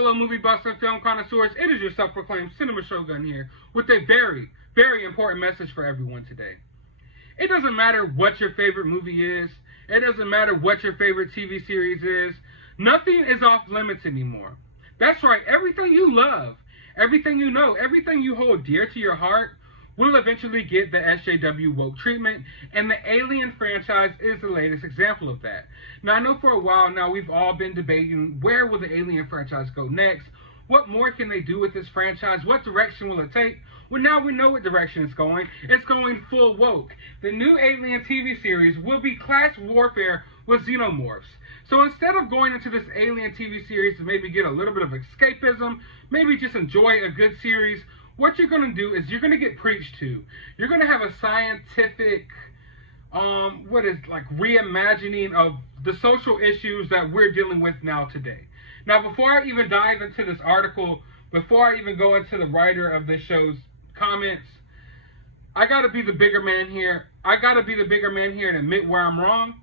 fellow movie buffs and film connoisseurs, it is your self-proclaimed Cinema Shogun here with a very, very important message for everyone today. It doesn't matter what your favorite movie is. It doesn't matter what your favorite TV series is. Nothing is off limits anymore. That's right, everything you love, everything you know, everything you hold dear to your heart will eventually get the SJW woke treatment, and the Alien franchise is the latest example of that. Now, I know for a while now we've all been debating where will the Alien franchise go next, what more can they do with this franchise, what direction will it take? Well, now we know what direction it's going. It's going full woke. The new Alien TV series will be class warfare with xenomorphs. So instead of going into this Alien TV series to maybe get a little bit of escapism, maybe just enjoy a good series, what you're going to do is you're going to get preached to. You're going to have a scientific, reimagining of the social issues that we're dealing with now today. Now, before I even dive into this article, before I even go into the writer of this show's comments, I got to be the bigger man here. I got to be the bigger man here and admit where I'm wrong.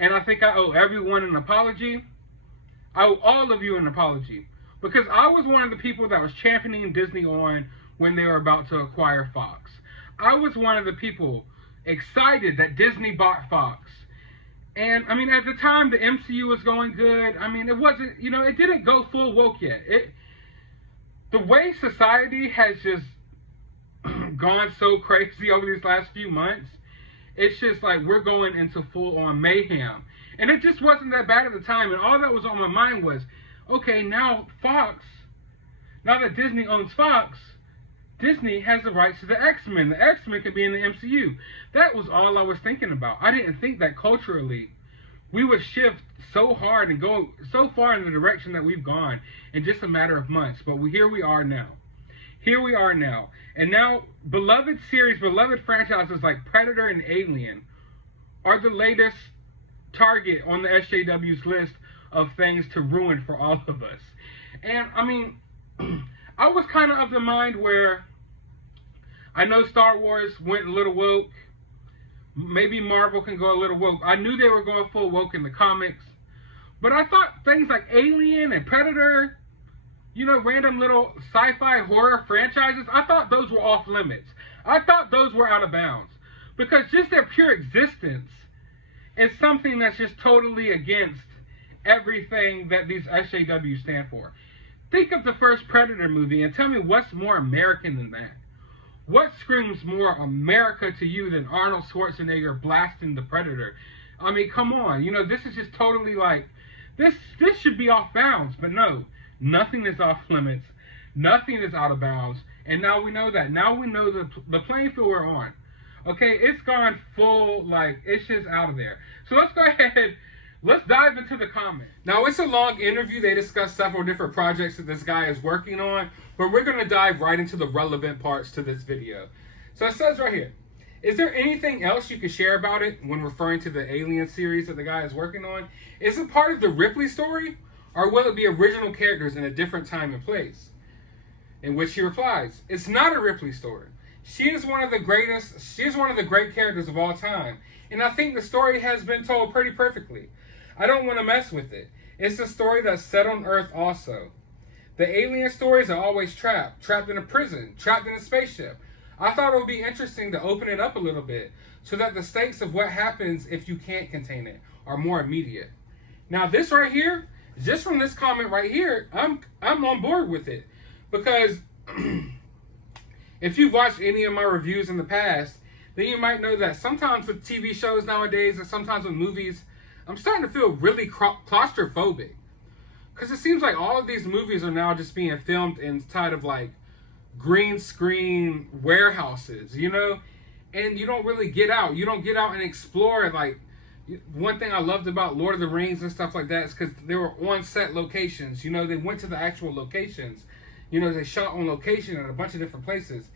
And I think I owe everyone an apology. I owe all of you an apology. Because I was one of the people that was championing Disney on when they were about to acquire Fox. I was one of the people excited that Disney bought Fox. And, I mean, at the time, the MCU was going good. I mean, it wasn't, it didn't go full woke yet. The way society has just gone so crazy over these last few months, it's just like we're going into full-on mayhem. And it just wasn't that bad at the time. And all that was on my mind was, okay, now Fox, now that Disney owns Fox, Disney has the rights to the X-Men. The X-Men can be in the MCU. That was all I was thinking about. I didn't think that culturally we would shift so hard and go so far in the direction that we've gone in just a matter of months. But here we are now. Here we are now. And now beloved series, beloved franchises like Predator and Alien are the latest target on the SJW's list of things to ruin for all of us. And, I mean, I was kind of the mind where I know Star Wars went a little woke. Maybe Marvel can go a little woke. I knew they were going full woke in the comics. But I thought things like Alien and Predator, random little sci-fi horror franchises, I thought those were off limits. I thought those were out of bounds. Because just their pure existence is something that's just totally against everything that these SJWs stand for. Think of the first Predator movie and tell me what's more American than that. What screams more America to you than Arnold Schwarzenegger blasting the Predator? I mean, come on. This is just totally like, this should be off bounds. But no, nothing is off limits. Nothing is out of bounds. And now we know that. Now we know the playing field we're on. Okay, it's gone full, it's just out of there. So let's go ahead. Let's dive into the comments. Now, it's a long interview. They discuss several different projects that this guy is working on, but we're going to dive right into the relevant parts to this video. So it says right here, is there anything else you can share about it when referring to the Alien series that the guy is working on? Is it part of the Ripley story, or will it be original characters in a different time and place? In which he replies, it's not a Ripley story. She is one of the great characters of all time, and I think the story has been told pretty perfectly. I don't want to mess with it. It's a story that's set on Earth also. The alien stories are always trapped in a prison, trapped in a spaceship. I thought it would be interesting to open it up a little bit so that the stakes of what happens if you can't contain it are more immediate. Now this right here, just from this comment right here, I'm on board with it. Because if you've watched any of my reviews in the past, then you might know that sometimes with TV shows nowadays and sometimes with movies, I'm starting to feel really claustrophobic. Because it seems like all of these movies are now just being filmed inside of green screen warehouses, and you don't really get out. You don't get out and explore. One thing I loved about Lord of the Rings and stuff like that is because they were on set locations. They went to the actual locations. They shot on location in a bunch of different places.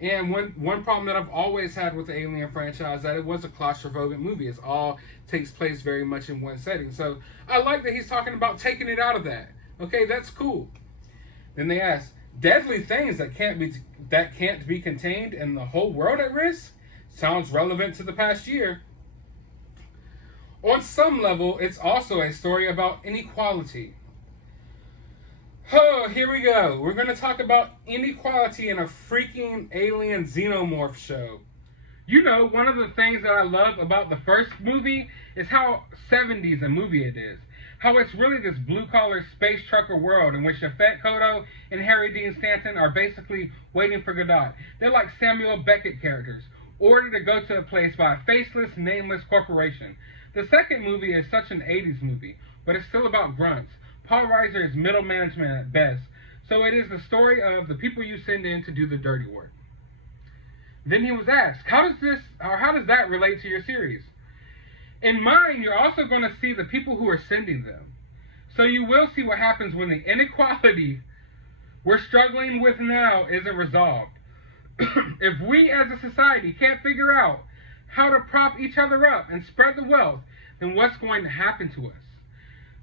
And one problem that I've always had with the Alien franchise is that it was a claustrophobic movie. It all takes place very much in one setting. So I like that he's talking about taking it out of that. Okay, that's cool. Then they ask, deadly things that can't be contained and the whole world at risk? Sounds relevant to the past year. On some level, it's also a story about inequality. Oh, here we go. We're going to talk about inequality in a freaking alien xenomorph show. You know, one of the things that I love about the first movie is how 70s a movie it is. How it's really this blue-collar space trucker world in which Yafet Kodo and Harry Dean Stanton are basically waiting for Godot. They're like Samuel Beckett characters, ordered to go to a place by a faceless, nameless corporation. The second movie is such an 80s movie, but it's still about grunts. Paul Reiser is middle management at best, so it is the story of the people you send in to do the dirty work. Then he was asked, how does that relate to your series? In mine, you're also going to see the people who are sending them. So you will see what happens when the inequality we're struggling with now isn't resolved. If we as a society can't figure out how to prop each other up and spread the wealth, then what's going to happen to us?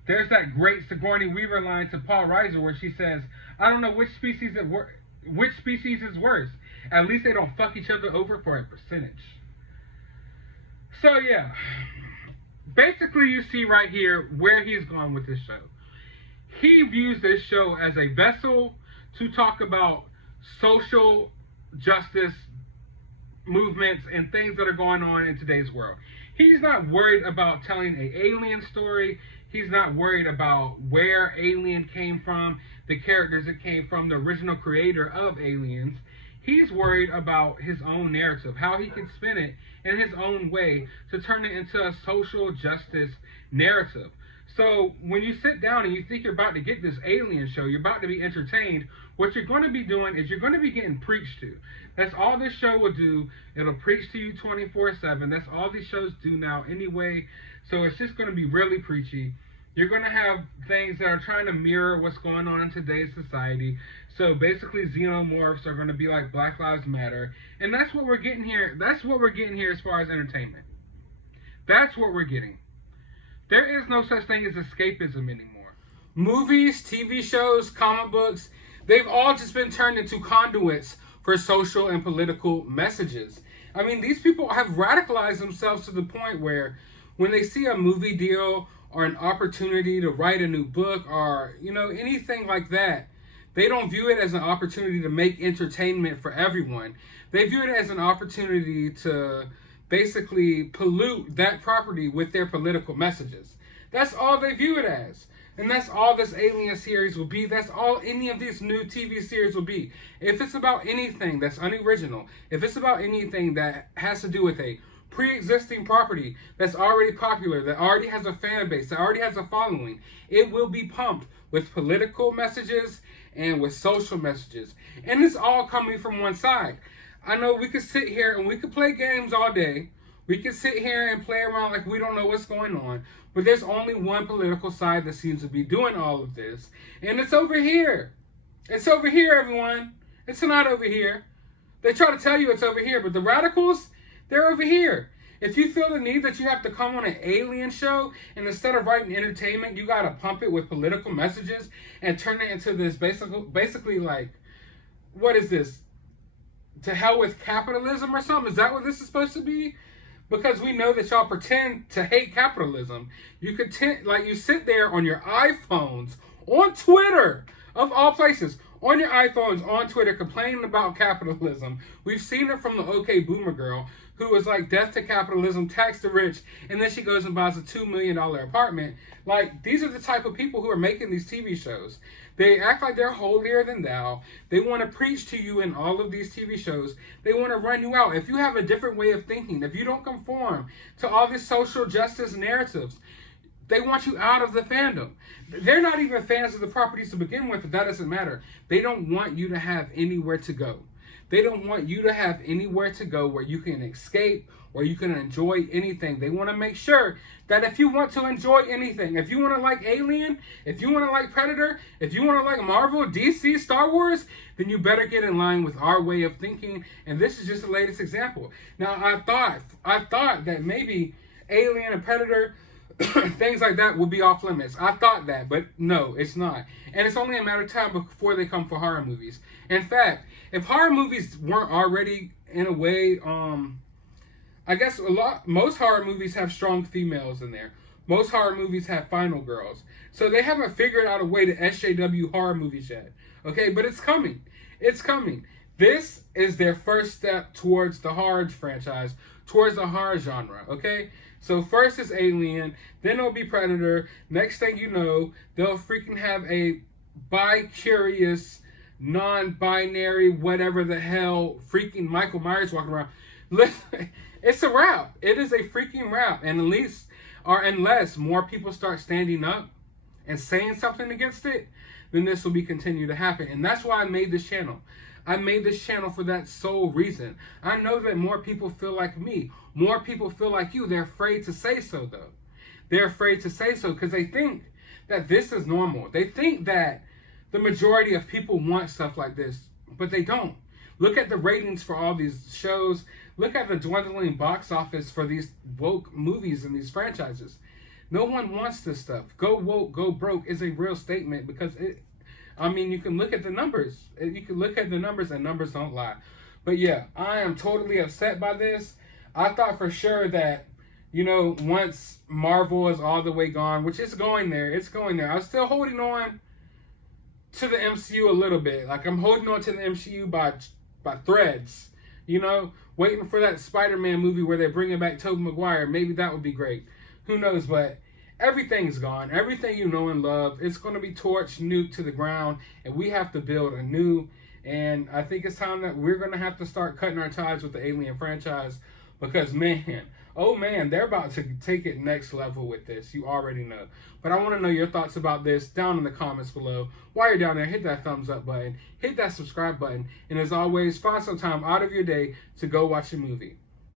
There's that great Sigourney Weaver line to Paul Reiser where she says, I don't know which species is worse. At least they don't fuck each other over for a percentage. So yeah, basically you see right here where he's gone with this show. He views this show as a vessel to talk about social justice movements and things that are going on in today's world. He's not worried about telling an alien story. He's not worried about where Alien came from, the characters it came from, the original creator of Aliens. He's worried about his own narrative, how he can spin it in his own way to turn it into a social justice narrative. So when you sit down and you think you're about to get this alien show, you're about to be entertained, what you're going to be doing is you're going to be getting preached to. That's all this show will do. It'll preach to you 24/7. That's all these shows do now anyway. So it's just going to be really preachy. You're going to have things that are trying to mirror what's going on in today's society. So basically xenomorphs are going to be like Black Lives Matter. And that's what we're getting here. That's what we're getting here as far as entertainment. That's what we're getting. There is no such thing as escapism anymore. Movies, TV shows, comic books, they've all just been turned into conduits for social and political messages. I mean, these people have radicalized themselves to the point where when they see a movie deal or an opportunity to write a new book or, anything like that, they don't view it as an opportunity to make entertainment for everyone. They view it as an opportunity to basically pollute that property with their political messages. That's all they view it as. And that's all this Alien series will be. That's all any of these new TV series will be. If it's about anything that's unoriginal, if it's about anything that has to do with a pre-existing property that's already popular, that already has a fan base, that already has a following, it will be pumped with political messages and with social messages. And it's all coming from one side. I know we could sit here and we could play games all day. We could sit here and play around like we don't know what's going on. But there's only one political side that seems to be doing all of this. And it's over here. It's over here, everyone. It's not over here. They try to tell you it's over here, but the radicals, they're over here. If you feel the need that you have to come on an alien show and instead of writing entertainment, you got to pump it with political messages and turn it into this basically like, what is this? To hell with capitalism or something? Is that what this is supposed to be? Because we know that y'all pretend to hate capitalism. You sit there on your iPhones, on Twitter, of all places, on your iPhones, on Twitter, complaining about capitalism. We've seen it from the OK Boomer girl, who was like, death to capitalism, tax the rich, and then she goes and buys a $2 million apartment. Like, these are the type of people who are making these TV shows. They act like they're holier than thou. They want to preach to you in all of these TV shows. They want to run you out. If you have a different way of thinking, if you don't conform to all these social justice narratives, they want you out of the fandom. They're not even fans of the properties to begin with, but that doesn't matter. They don't want you to have anywhere to go. They don't want you to have anywhere to go where you can escape or you can enjoy anything. They want to make sure that if you want to enjoy anything, if you want to like Alien, if you want to like Predator, if you want to like Marvel, DC, Star Wars, then you better get in line with our way of thinking. And this is just the latest example. Now, I thought that maybe Alien and Predator, things like that would be off limits. I thought that, but no, it's not. And it's only a matter of time before they come for horror movies. In fact, if horror movies weren't already, in a way, I guess most horror movies have strong females in there. Most horror movies have final girls. So they haven't figured out a way to SJW horror movies yet. Okay, but it's coming. It's coming. This is their first step towards the horror franchise, towards the horror genre, okay? So first is Alien, then it'll be Predator. Next thing you know, they'll freaking have a bi-curious, non-binary, whatever the hell, freaking Michael Myers walking around. Listen, it's a wrap. It is a freaking wrap. And at least, or unless more people start standing up and saying something against it, then this will be continue to happen. And that's why I made this channel. I made this channel for that sole reason. I know that more people feel like me. More people feel like you. They're afraid to say so, though. They're afraid to say so because they think that this is normal. They think that the majority of people want stuff like this, but they don't. Look at the ratings for all these shows. Look at the dwindling box office for these woke movies and these franchises. No one wants this stuff. Go woke, go broke is a real statement because you can look at the numbers. You can look at the numbers and numbers don't lie. But yeah, I am totally upset by this. I thought for sure that, once Marvel is all the way gone, which is going there, it's going there. I'm still holding on to the MCU a little bit. Like, I'm holding on to the MCU by threads. Waiting for that Spider-Man movie where they bring back Tobey Maguire. Maybe that would be great. Who knows, but everything's gone. Everything you know and love, it's going to be torched, nuked to the ground, and we have to build anew. And I think it's time that we're going to have to start cutting our ties with the Alien franchise because, man, oh man, they're about to take it next level with this. You already know. But I want to know your thoughts about this down in the comments below. While you're down there, hit that thumbs up button, hit that subscribe button, and as always, find some time out of your day to go watch a movie.